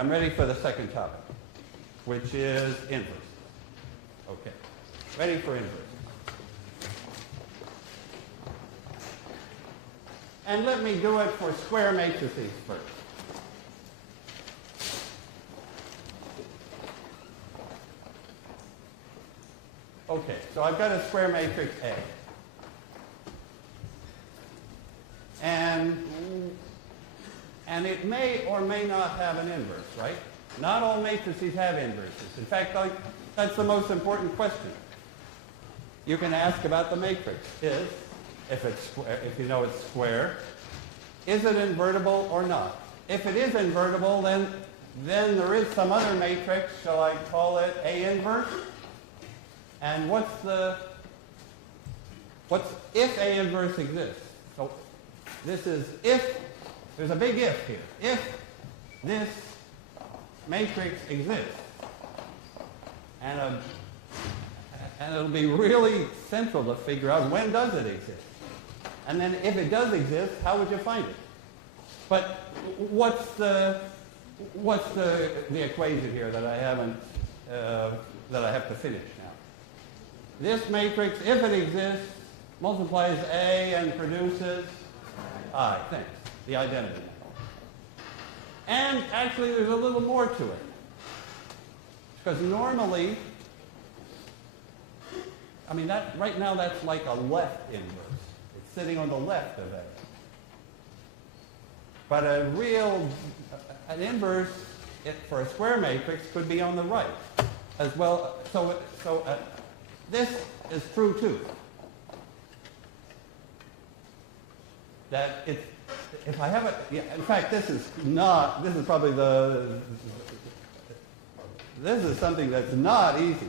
I'm ready for the second topic, which is inverse. Okay, ready for inverse. And let me do it for square matrices first. Okay, so I've got a square matrix A. And it may or may not have an inverse, right? Not all matrices have inverses. In fact, that's the most important question you can ask about the matrix is, if you know it's square, is it invertible or not? If it is invertible, then there is some other matrix. Shall I call it A inverse? And if A inverse exists? So this is if, there's a big if here. If this matrix exists, and it'll be really central to figure out when does it exist. And then if it does exist, how would you find it? But what's the equation here that I haven't that I have to finish now? This matrix, if it exists, multiplies A and produces I. Thanks. The identity. And actually, there's a little more to it. Because normally, I mean, right now that's like a left inverse. It's sitting on the left of A. But an inverse for a square matrix could be on the right as well. So this is true too. That if I have a, yeah, in fact, this is probably this is something that's not easy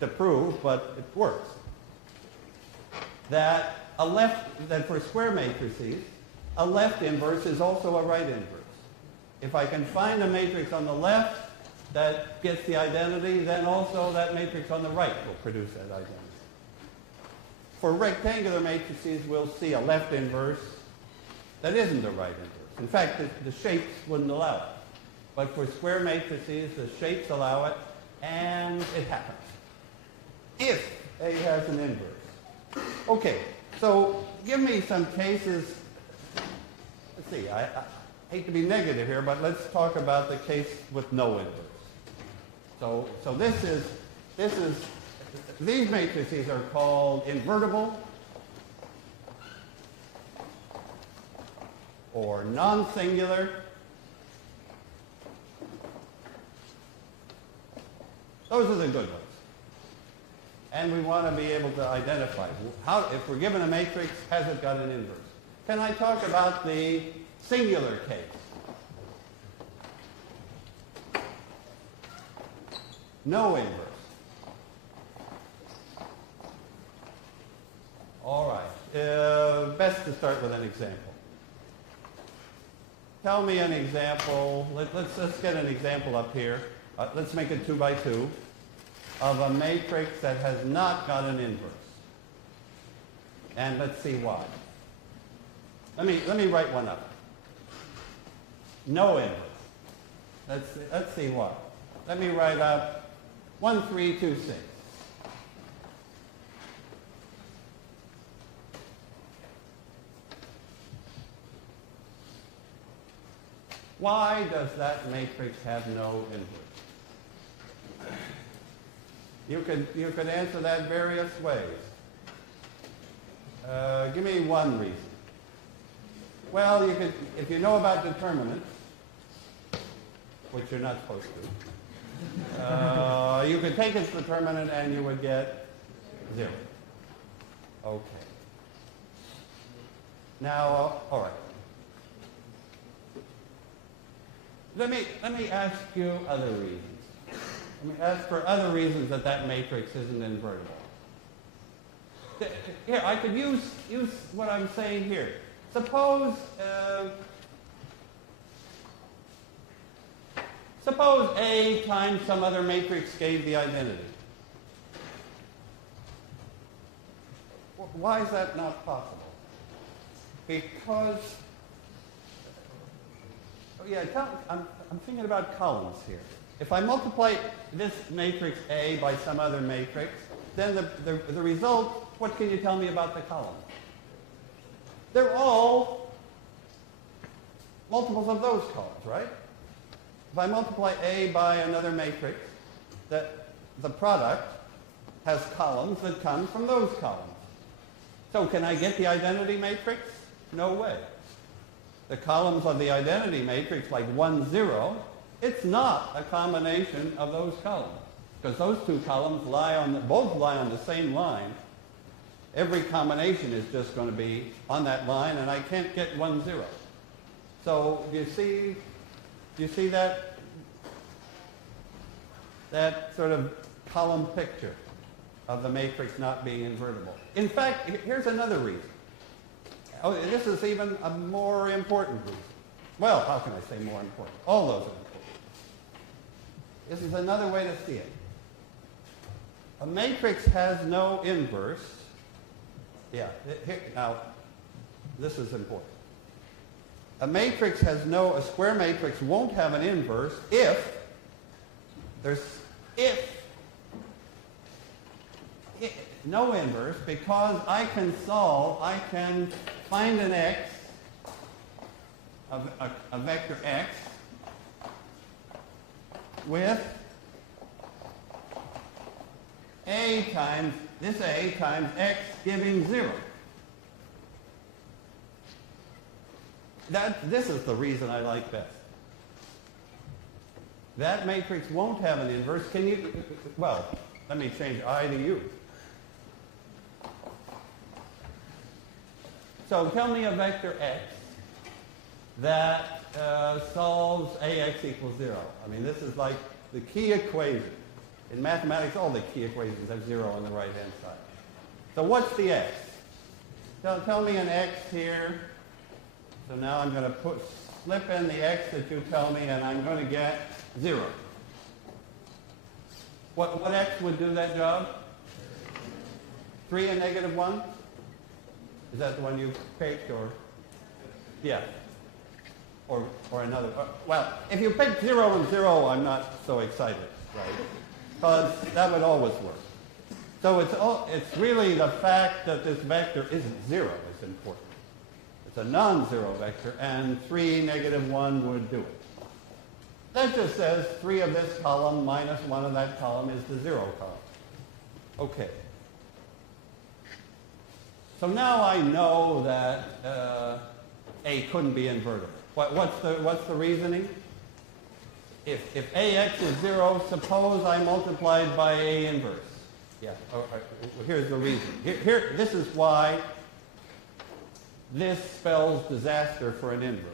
to prove, but it works. That for square matrices, a left inverse is also a right inverse. If I can find a matrix on the left that gets the identity, then also that matrix on the right will produce that identity. For rectangular matrices, we'll see a left inverse that isn't a right inverse. In fact, the shapes wouldn't allow it. But for square matrices, the shapes allow it, and it happens. If A has an inverse. Okay, so give me some cases. Let's see, I hate to be negative here, but let's talk about the case with no inverse. So these matrices are called invertible or non-singular. Those are the good ones. And we want to be able to identify if we're given a matrix, has it got an inverse? Can I talk about the singular case? No inverse. All right. Best to start with an example. Tell me an example. Let's get an example up here. Let's make it 2 by 2 of a matrix that has not got an inverse. And let's see why. Let me write one up. No inverse. Let's see why. Let me write up 1, 3, 2, 6. Why does that matrix have no inverse? You could answer that various ways. Give me one reason. Well, if you know about determinants, which you're not supposed to, you could take its determinant and you would get 0. Okay. Now, all right. Let me ask you other reasons. Let me ask for other reasons that matrix isn't invertible. Here, I could use what I'm saying here. Suppose A times some other matrix gave the identity. Why is that not possible? Because, I'm thinking about columns here. If I multiply this matrix A by some other matrix, then the result, what can you tell me about the columns? They're all multiples of those columns, right? If I multiply A by another matrix, the product has columns that come from those columns. So can I get the identity matrix? No way. The columns of the identity matrix, like 1, 0, it's not a combination of those columns, because those two columns both lie on the same line. Every combination is just going to be on that line, and I can't get 1, 0. So do you see that sort of column picture of the matrix not being invertible? In fact, here's another reason. Oh, this is even a more important reason. Well, how can I say more important? All those are important. This is another way to see it. A matrix has no inverse. Yeah, now, this is important. A square matrix won't have an inverse if no inverse, because I can find an x, a vector x, with A times x giving 0. This is the reason I like best. That matrix won't have an inverse. Well, let me change I to U. So tell me a vector x that solves Ax equals 0. I mean, this is like the key equation. In mathematics, all the key equations have 0 on the right-hand side. So what's the x? Tell me an x here. So now I'm going to slip in the x that you tell me, and I'm going to get 0. What x would do that job? 3 and negative 1? Is that the one you picked, or? Yeah. Or another. Well, if you pick 0 and 0, I'm not so excited, right? Because that would always work. So it's really the fact that this vector isn't 0 is important. It's a non-zero vector, and 3, negative 1 would do it. That just says 3 of this column minus 1 of that column is the 0 column. Okay. So now I know that A couldn't be invertible. What's the reasoning? If Ax is 0, suppose I multiplied by A inverse. Yeah. Here's the reason. This is why this spells disaster for an inverse.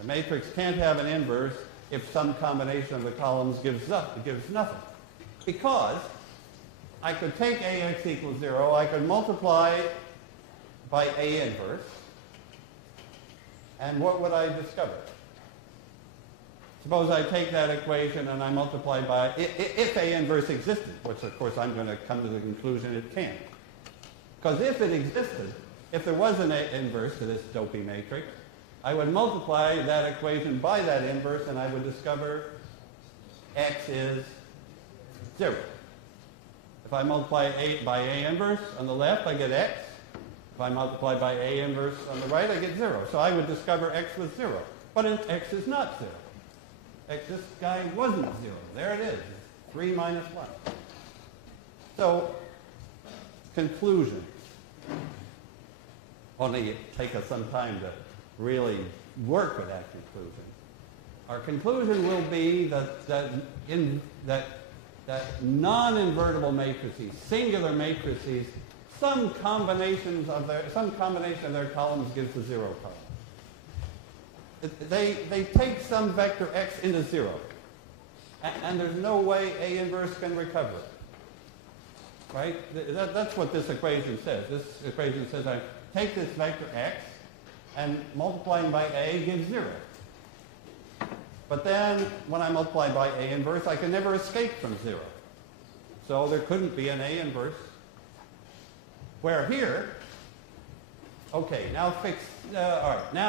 The matrix can't have an inverse if some combination of the columns gives nothing. Because I could take Ax equals 0, I could multiply by A inverse, and what would I discover? Suppose I take that equation and I multiply by, if A inverse existed, which of course I'm going to come to the conclusion it can't. Because if it existed, if there was an A inverse to this dopey matrix, I would multiply that equation by that inverse, and I would discover x is 0. If I multiply by A inverse on the left, I get x. If I multiply by A inverse on the right, I get 0. So I would discover x was 0. But x is not 0. This guy wasn't 0. There it is. 3 minus 1. So, conclusion. Only it take us some time to really work with that conclusion. Our conclusion will be that non-invertible matrices, singular matrices, some combination of their columns gives the 0 column. They take some vector x into 0, and there's no way A inverse can recover it. Right? That's what this equation says. This equation says I take this vector x, and multiplying by A gives 0. But then, when I multiply by A inverse, I can never escape from 0. So there couldn't be an A inverse. Where here, okay, now all right, now